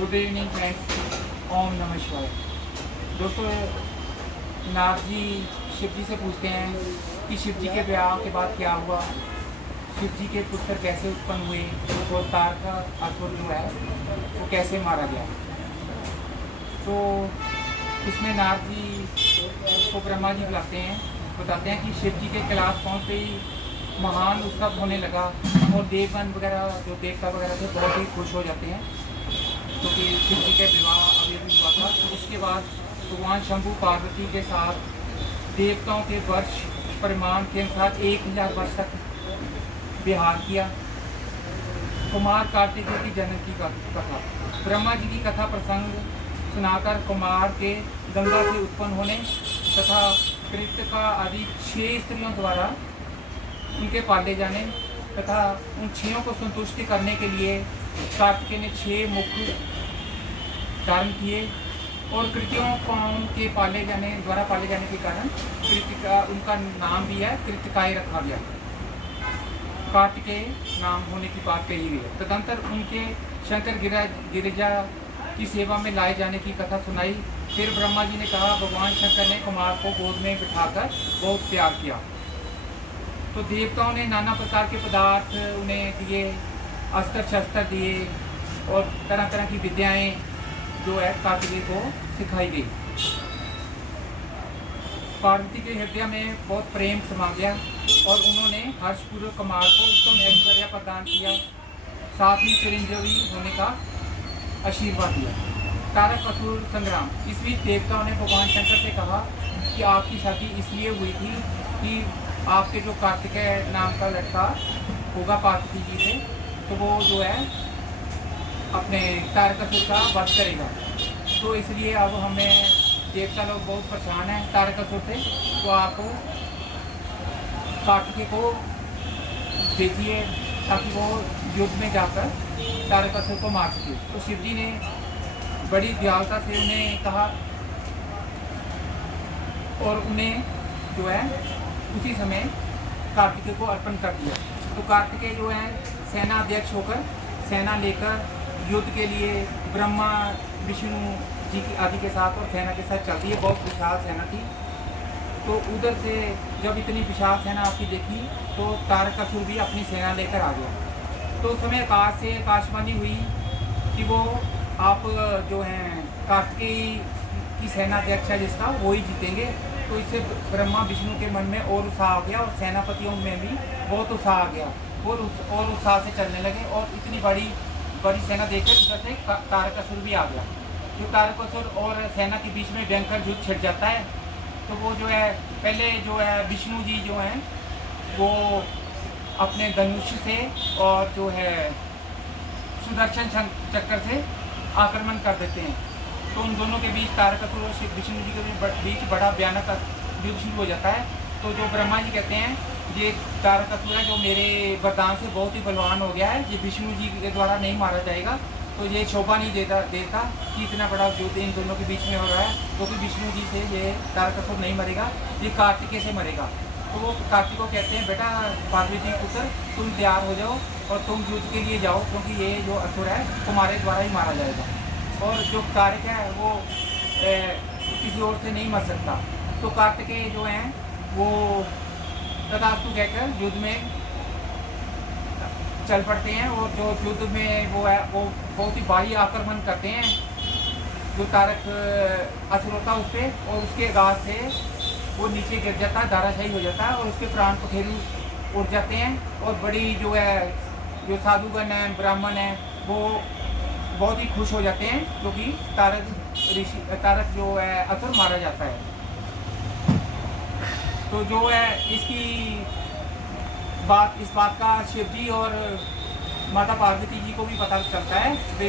Good evening friends, ओम नमः शिवाय। दोस्तों, नारद जी शिव जी से पूछते हैं कि शिव जी के विवाह के बाद क्या हुआ, शिव जी के पुत्र कैसे उत्पन्न हुए और तारकासुर जो है वो कैसे मारा गया। तो इसमें नारद जी को ब्रह्मा जी बुलाते हैं, बताते हैं कि शिव जी के खिलाफ पहुँचते ही महान उत्सव होने लगा और देवगण वगैरह जो देवता वगैरह थे बहुत ही खुश हो जाते हैं क्योंकि शिव जी के विवाह अभी हुआ था। तो उसके बाद भगवान शंभु पार्वती के साथ देवताओं के वर्ष परिमाण के अनुसार 1000 वर्ष तक विहार किया। कुमार कार्तिकेय की जन्म की कथा, ब्रह्मा जी की कथा प्रसंग सुनाकर कुमार के गंगा से उत्पन्न होने तथा कृतिका आदि 6 स्त्रियों द्वारा उनके पाले जाने तथा उन 6 को संतुष्टि करने के लिए कार्तिकेय ने 6 मुख धारण किए और कृतियों के पाले जाने के कारण कृतिका उनका नाम भी है कृतिकाय रखा गया। कार्तिकेय नाम होने की बात कही गई है। तदंतर उनके शंकर गिरिजा की सेवा में लाए जाने की कथा सुनाई। फिर ब्रह्मा जी ने कहा, भगवान शंकर ने कुमार को गोद में बिठाकर बहुत प्यार किया। तो देवताओं ने नाना प्रकार के पदार्थ उन्हें दिए, अस्त्र शस्त्र दिए और तरह तरह की विद्याएं जो है कार्तिकेय को सिखाई गई। पार्वती के हृदय में बहुत प्रेम समा गया और उन्होंने हर्षपूर्वक कुमार को उत्तम ऐश्वर्य प्रदान किया, साथ ही चिरंजीवी होने का आशीर्वाद दिया। तारकासुर संग्राम, इस बीच देवताओं ने भगवान शंकर से कहा कि आपकी शादी इसलिए हुई थी कि आपके जो कार्तिकेय नाम का लड़का होगा पार्वती जी से, तो वो जो है अपने तारकासुर का वध करेगा। तो इसलिए अब हमें देवता लोग बहुत परेशान हैं तारकासुर से, तो आप कार्तिकेय को भेजिए ताकि वो युद्ध में जाकर तारकासुर को मार सके। तो शिव जी ने बड़ी दयालुता से उन्हें कहा और उन्हें जो है उसी समय कार्तिकेय को अर्पण कर दिया। तो कार्तिकेय जो है सेना अध्यक्ष होकर सेना लेकर युद्ध के लिए ब्रह्मा विष्णु जी की आदि के साथ और सेना के साथ चलती है। बहुत विशाल सेना थी। तो उधर से जब इतनी विशाल सेना आपकी देखी तो तारकासुर भी अपनी सेना लेकर आ गया। तो उस समय आकाश से आकाशवाणी हुई कि वो आप जो हैं कार्तिकेय की सेना अध्यक्ष है जिसका, वो ही जीतेंगे। तो इससे ब्रह्मा विष्णु के मन में और उत्साह आ गया और सेनापतियों में भी बहुत उत्साह आ गया और उत्साह से चलने लगे और इतनी बड़ी सेना देखकर उधर से तारकासुर भी आ गया। जो तारकासुर और सेना के बीच में भयंकर युद्ध छिड़ जाता है। तो वो जो है पहले जो है विष्णु जी जो हैं वो अपने धनुष से और जो है सुदर्शन चक्र से आक्रमण कर देते हैं। तो उन दोनों के बीच तारकासुर और विष्णु जी के बीच बड़ा भयानक युद्ध शुरू हो जाता है। तो जो ब्रह्मा जी कहते हैं ये तारकासुर है जो मेरे वरदान से बहुत ही बलवान हो गया है, ये विष्णु जी के द्वारा नहीं मारा जाएगा। तो ये शोभा नहीं देता कि इतना बड़ा युद्ध इन दोनों के बीच में हो रहा है, क्योंकि विष्णु जी से ये तारकासुर नहीं मरेगा, ये कार्तिकेय से मरेगा। तो वो कार्तिक को कहते हैं, बेटा पार्वती पुत्र तुम तैयार हो जाओ और तुम युद्ध के लिए जाओ, क्योंकि ये जो असुर है तुम्हारे द्वारा ही मारा जाएगा और जो तारक है वो किसी और से नहीं मर सकता। तो कार्तिकेय जो हैं वो तथास्तु कहकर युद्ध में चल पड़ते हैं और जो युद्ध में वो है वो बहुत ही भारी आक्रमण करते हैं जो तारक असुर होता है उस पर, और उसके आघात से वो नीचे गिर जाता है, धाराशायी हो जाता है और उसके प्राण पखेरु उड़ जाते हैं। और बड़ी जो है जो साधुगण हैं ब्राह्मण हैं वो बहुत ही खुश हो जाते हैं क्योंकि तारक जो है असुर मारा जाता है। तो जो है इस बात का शिव जी और माता पार्वती जी को भी पता चलता है कि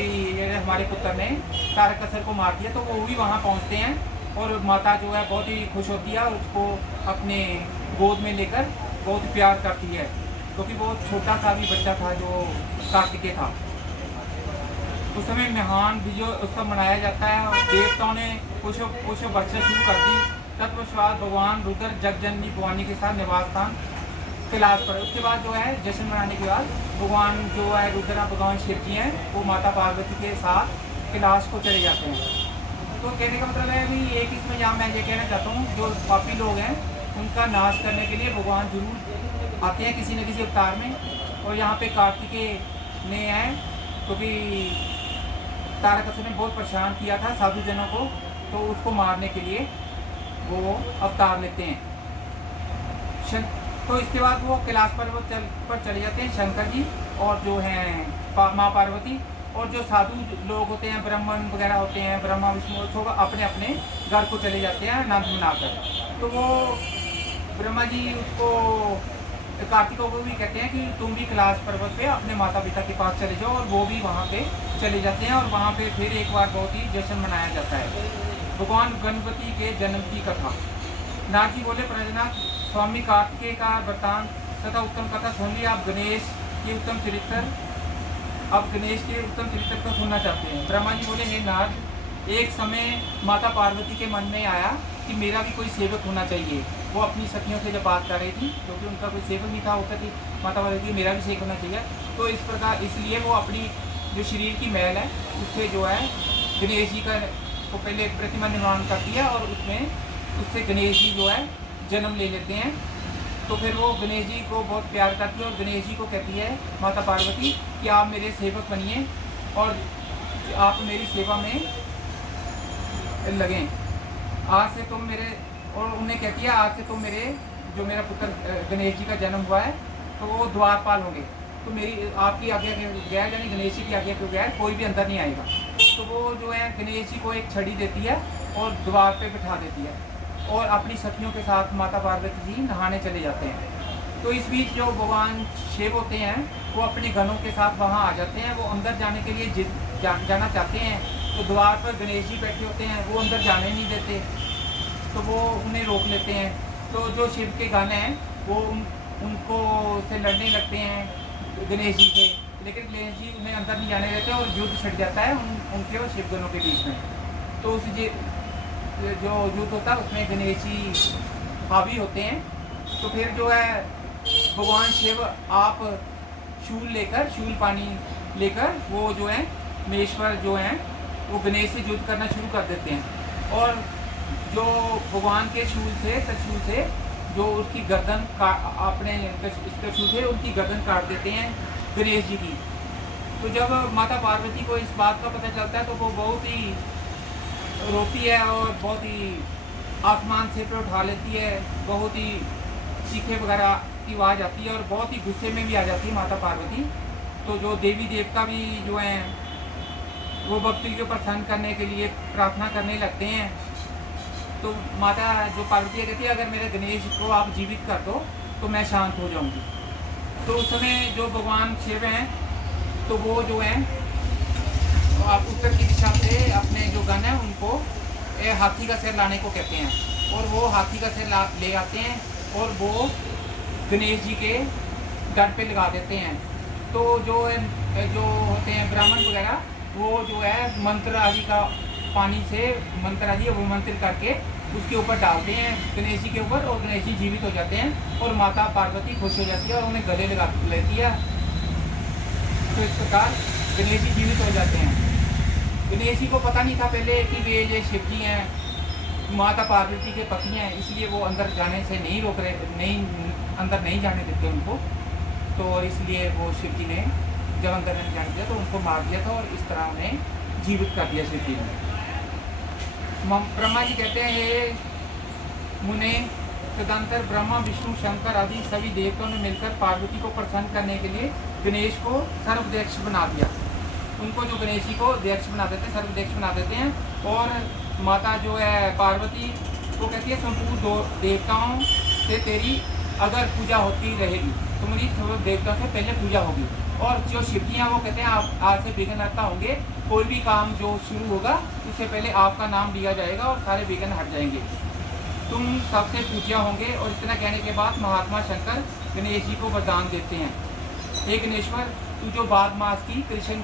हमारे पुत्र ने तारकासुर को मार दिया। तो वो भी वहाँ पहुँचते हैं और माता जो है बहुत ही खुश होती है और उसको अपने गोद में लेकर बहुत प्यार करती है, क्योंकि वो छोटा सा भी बच्चा था जो कार्तिकेय था। उस समय महान विजय उत्सव मनाया जाता है और देवताओं ने पुष्प वर्षा शुरू कर दी। तत्पश्चात भगवान रुद्र जगजननी भवानी के साथ निवास स्थान कैलाश पर। उसके बाद जो है जश्न मनाने के बाद भगवान जो है रुद्र भगवान शिव जी हैं वो माता पार्वती के साथ कैलाश को चले जाते हैं। तो कहने का मतलब है भी एक इसमें यहाँ मैं ये कहना चाहता हूँ, जो पापी लोग हैं उनका नाश करने के लिए भगवान जरूर आते हैं किसी न किसी अवतार में। और यहाँ पे कार्तिकेय ने है क्योंकि तारकासुर ने बहुत परेशान किया था साधु जनों को, तो उसको मारने के लिए वो अवतार लेते हैं। तो इसके बाद वो कैलाश पर्वत पर चले जाते हैं शंकर जी और जो हैं माँ पार्वती, और जो साधु लोग होते हैं ब्राह्मण वगैरह होते हैं, ब्रह्मा विष्णु सब अपने अपने घर को चले जाते हैं आनंद मनाकर। तो वो ब्रह्मा जी उसको कार्तिकों को भी कहते हैं कि तुम भी कैलाश पर्वत पे अपने माता पिता के पास चले जाओ, और वो भी वहाँ पे चले जाते हैं। और वहाँ पे फिर एक बार बहुत ही जश्न मनाया जाता है भगवान गणपति के जन्म की कथा। नाथ जी बोले, प्रजनाथ स्वामी कार्तिकेय का वृतांत तथा उत्तम कथा सुन लिया, आप गणेश के उत्तम चरित्र को सुनना चाहते हैं। ब्रह्मा जी बोले, हे नाथ, एक समय माता पार्वती के मन में आया कि मेरा भी कोई सेवक होना चाहिए। वो अपनी सखियों से जब बात कर रही थी, क्योंकि उनका कोई सेवक नहीं था, होता कि माता पार्वती मेरा भी सेवक होना चाहिए। तो इस प्रकार इसलिए वो अपनी जो शरीर की मैल है उससे जो है गणेश जी का को पहले प्रतिमा निर्माण करती है, और उससे गणेश जी जो है जन्म ले लेते हैं। तो फिर वो गणेश जी को बहुत प्यार करती है, और गणेश जी को कहती है माता पार्वती कि आप मेरे सेवक बनिए और आप मेरी सेवा में लगें। आज से तुम मेरे, और उन्हें कहती है आज से तुम मेरे, जो मेरा पुत्र गणेश जी का जन्म हुआ है तो वो द्वारपाल होंगे, तो मेरी आपकी आज्ञा के बगैर, यानी गणेश जी की आज्ञा के बगैर कोई भी अंदर नहीं आएगा। तो वो जो है गणेश जी को एक छड़ी देती है और द्वार पे बिठा देती है, और अपनी सखियों के साथ माता पार्वती जी नहाने चले जाते हैं। तो इस बीच जो भगवान शिव होते हैं वो अपने गणों के साथ वहाँ आ जाते हैं। वो अंदर जाने के लिए जाना चाहते हैं, तो द्वार पर गणेश जी बैठे होते हैं, वो अंदर जाने नहीं देते, तो वो उन्हें रोक लेते हैं। तो जो शिव के गाने हैं वो उनको से लड़ने लगते हैं गणेश जी से, लेकिन गणेश जी उन्हें अंदर नहीं जाने देते और युद्ध छिड़ जाता है उनके और शिव गणों के बीच में। तो उस जो युद्ध होता है उसमें गणेश जी हावी होते हैं। तो फिर जो है भगवान शिव आप शूल पानी लेकर वो जो है महेश्वर जो हैं वो गणेश से युद्ध करना शुरू कर देते हैं, और जो भगवान के त्रिशूल से जो उसकी गर्दन अपने त्रिशूल से उनकी गर्दन काट देते हैं गणेश जी की। तो जब माता पार्वती को इस बात का पता चलता है तो वो बहुत ही रोती है और बहुत ही आसमान से पे उठा लेती है, बहुत ही चीखे वगैरह की आवाज़ आती है और बहुत ही गुस्से में भी आ जाती है माता पार्वती। तो जो देवी देवता भी जो हैं वो भक्ति को प्रसन्न करने के लिए प्रार्थना करने लगते हैं। तो माता जो पार्वती कहती है अगर मेरे गणेश को आप जीवित कर दो तो मैं शांत हो जाऊंगी। तो उस समय जो भगवान शिव हैं तो वो जो हैं आप उत्तर की दिशा से अपने जो गण हैं उनको हाथी का सिर लाने को कहते हैं, और वो हाथी का सिर ले आते हैं और वो गणेश जी के गढ़ पे लगा देते हैं। तो जो होते हैं ब्राह्मण वगैरह वो जो है मंत्र आदि का पानी से मंत्र आदि वो मंत्र करके उसके ऊपर डालते हैं गणेश जी के ऊपर, और गणेश जी जीवित हो जाते हैं और माता पार्वती खुश हो जाती है और उन्हें गले लगा लेती है। तो इस प्रकार गणेश जी जीवित हो जाते हैं। गणेश जी को पता नहीं था पहले कि वे ये शिव जी हैं, माता पार्वती के पति हैं, इसलिए वो अंदर जाने से नहीं रोक रहे, अंदर नहीं जाने देते उनको। तो इसलिए वो शिव जी ने जब अंदर नहीं जाने दिया तो उनको मार दिया था और इस तरह उन्हें जीवित कर दिया शिव जी ने। ब्रह्मा जी कहते हैं हे मुने, तदंतर ब्रह्मा विष्णु शंकर आदि सभी देवताओं ने मिलकर पार्वती को प्रसन्न करने के लिए गणेश को सर्वदेक्ष बना दिया। उनको जो गणेश जी को देक्ष बना देते हैं, सर्वदेक्ष बना देते हैं, और माता जो है पार्वती वो कहती है संपूर्ण देवताओं से तेरी अगर पूजा होती रहेगी तो मेरी सर्व देवताओं से पहले पूजा होगी। और जो शिवजियाँ वो कहते हैं आप आज से विघ्नहर्ता होंगे, कोई भी काम जो शुरू होगा उससे पहले आपका नाम लिया जाएगा और सारे विघ्न हट जाएंगे, तुम सबसे पूज्य होंगे। और इतना कहने के बाद महात्मा शंकर गणेश जी को वरदान देते हैं, हे गणेश्वर तू जो बाद मास की कृष्ण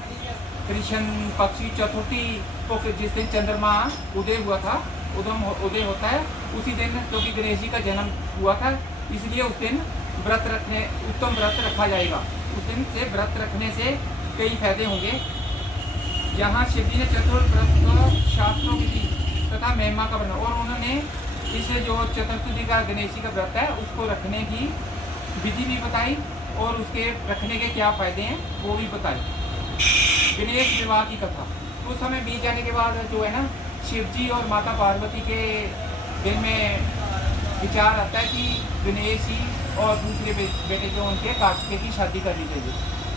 पक्षी चतुर्थी को जिस दिन चंद्रमा उदय हुआ था उदय होता है उसी दिन, क्योंकि गणेश जी का जन्म हुआ था इसलिए उस दिन उत्तम व्रत रखा जाएगा। उस दिन से व्रत रखने से कई फायदे होंगे। यहाँ शिव जी ने चतुर्व्रत का शास्त्रों विधि तथा महिमा का वर्णन, और उन्होंने इस जो चतुर्थी का गणेश जी का व्रत है उसको रखने की विधि भी बताई और उसके रखने के क्या फायदे हैं वो भी बताई। गणेश विवाह की कथा। कुछ समय बीत जाने के बाद जो है ना, शिव जी और माता पार्वती के दिल में विचार आता है कि गणेश जी और दूसरे बेटे जो उनके कार्तिकेय की शादी करनी चाहिए।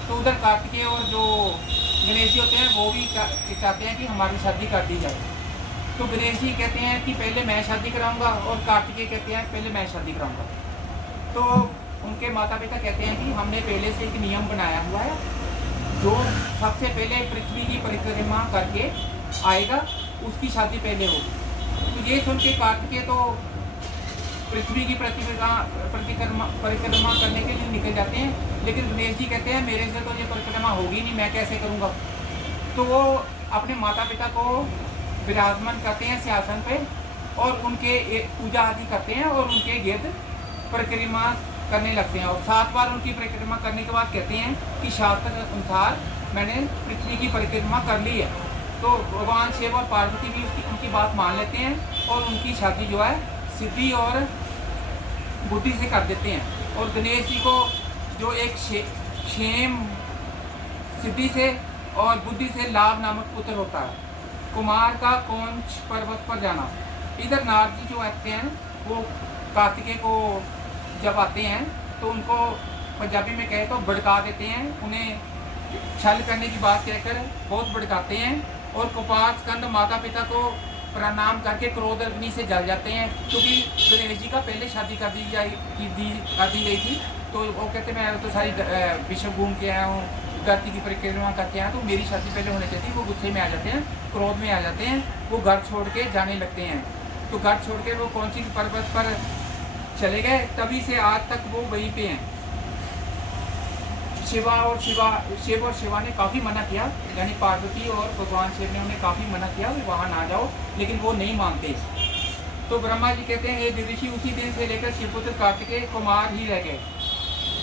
तो उधर कार्तिकेय और जो गणेश जी होते हैं वो भी चाहते हैं कि हमारी शादी कर दी जाए। तो गणेश जी कहते हैं कि पहले मैं शादी कराऊंगा, और कार्तिकेय कहते हैं पहले मैं शादी कराऊंगा। तो उनके माता पिता कहते हैं कि हमने पहले से एक नियम बनाया हुआ है, जो सबसे पहले पृथ्वी की परिक्रमा करके आएगा उसकी शादी पहले होगी। तो ये सुन के कार्तिकेय तो पृथ्वी की परिक्रमा करने के लिए निकल जाते हैं, लेकिन गणेश जी कहते हैं मेरे से तो ये परिक्रमा होगी नहीं, मैं कैसे करूँगा। तो वो अपने माता पिता को विराजमान करते हैं सिंहासन पे, और उनके पूजा आदि करते हैं, और उनके गिर्द परिक्रमा करने लगते हैं। और 7 बार उनकी परिक्रमा करने के बाद कहते हैं कि शास्त्र के अनुसार मैंने पृथ्वी की परिक्रमा कर ली है। तो भगवान शिव और पार्वती भी उनकी बात मान लेते हैं, और उनकी शादी जो है सिद्धि और बुद्धि से कर देते हैं। और गणेश जी को जो एक क्षेम, सिद्धि से और बुद्धि से लाभ नामक पुत्र होता है। कुमार का कौंच पर्वत पर जाना। इधर नारद जी जो आते हैं वो कार्तिकेय को जब आते हैं तो उनको पंजाबी में कहे तो भड़का देते हैं, उन्हें छल करने की बात कहकर बहुत भड़काते हैं। और कपाल स्कंद माता पिता को प्रणाम करके क्रोध अग्नि से जल जाते हैं, क्योंकि गणेश जी का पहले शादी कर दी गई थी। तो वो कहते मैं तो सारी विश्व घूम के आया हूँ, धरती की परिक्रमा करके आया, तो मेरी शादी पहले होनी चाहिए। वो गुस्से में आ जाते हैं, क्रोध में आ जाते हैं, वो घर छोड़ के जाने लगते हैं। तो घर छोड़ के वो कौन सी पर्वत पर चले गए, तभी से आज तक वो वहीं पे हैं। शिव और शिवा ने काफ़ी मना किया, यानी पार्वती और भगवान शिव ने उन्हें काफ़ी मना किया कि वहाँ ना जाओ, लेकिन वो नहीं मानते। तो ब्रह्मा जी कहते हैं ये ऋषि उसी दिन से लेकर शिवपुत्र कार्तिकेय कुमार ही रह गए।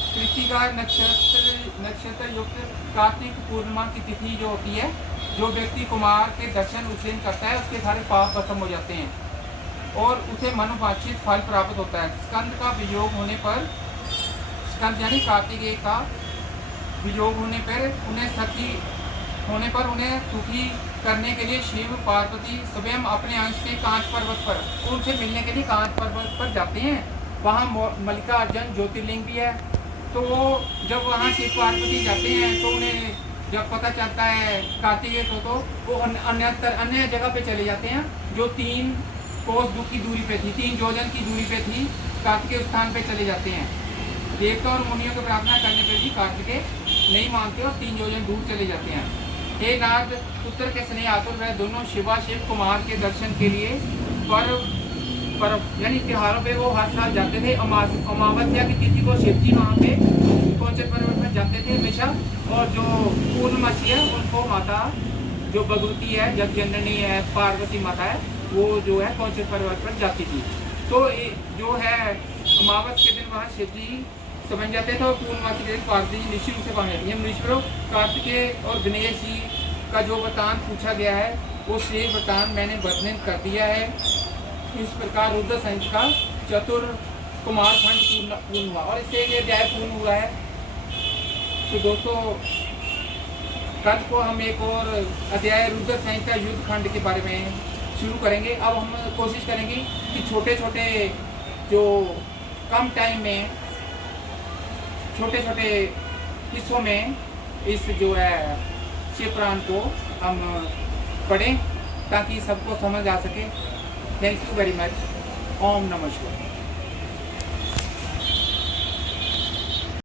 कृतिका नक्षत्र युक्त कार्तिक पूर्णिमा की तिथि जो होती है, जो व्यक्ति कुमार के दर्शन उस दिन करता है उसके सारे पाप खत्म हो जाते हैं और उसे मनोवांछित फल प्राप्त होता है। स्कंद का वियोग होने पर, स्कंद यानी कार्तिकेय का वियोग होने पर उन्हें सुखी करने के लिए शिव पार्वती स्वयं अपने अंश से कांच पर्वत पर उनसे मिलने के लिए कांच पर्वत पर जाते हैं। वहाँ मल्लिकार्जुन ज्योतिर्लिंग भी है। तो वो जब वहाँ शिव पार्वती जाते हैं तो उन्हें जब पता चलता है कार्तिकेय तो वो अन्य जगह पे चले जाते हैं, जो 3 कोस की दूरी पे थी, 3 योजन की दूरी पे थी, कार्तिकेय स्थान पे चले जाते हैं। देवता और मुनियों की प्रार्थना करने पर भी कार्तिकेय नहीं मानते और 3 योजन दूर चले जाते हैं। हे नारद, पुत्र के स्नेह आतुर वह दोनों शिव कुमार के दर्शन के लिए पर्व यानी त्योहारों पे वो हर साल जाते थे। अमावस्या की तिथि को शिव जी वहाँ पे कौचर पर्वत पर जाते थे हमेशा, और जो पूर्णमासी है उनको माता जो भगवती है, जग जननी है, पार्वती माता है, वो जो है कौचर पर्वत पर जाती थी। तो जो है अमावस के दिन वहाँ शिव जी समझ जाते थे और पूर्णमासी के दिन पार्वती जी निश्चित रूप से वहाँ जाती है। मुनीश्वरों, कार्तिकेय और गणेश जी का जो वृतांत पूछा गया है वो श्रेय वृतांत मैंने वर्णन कर दिया है। इस प्रकार रुद्र संहिता का चतुर्कुमार खंड पूर्ण हुआ और इससे ये अध्याय पूर्ण हुआ है। तो दोस्तों, कल को हम एक और अध्याय रुद्र संहिता युद्ध खंड के बारे में शुरू करेंगे। अब हम कोशिश करेंगे कि छोटे छोटे जो कम टाइम में छोटे छोटे हिस्सों में इस जो है शिव पुराण को हम पढ़ें ताकि सबको समझ आ सके। Thank you very much. Om Namah शिवाय।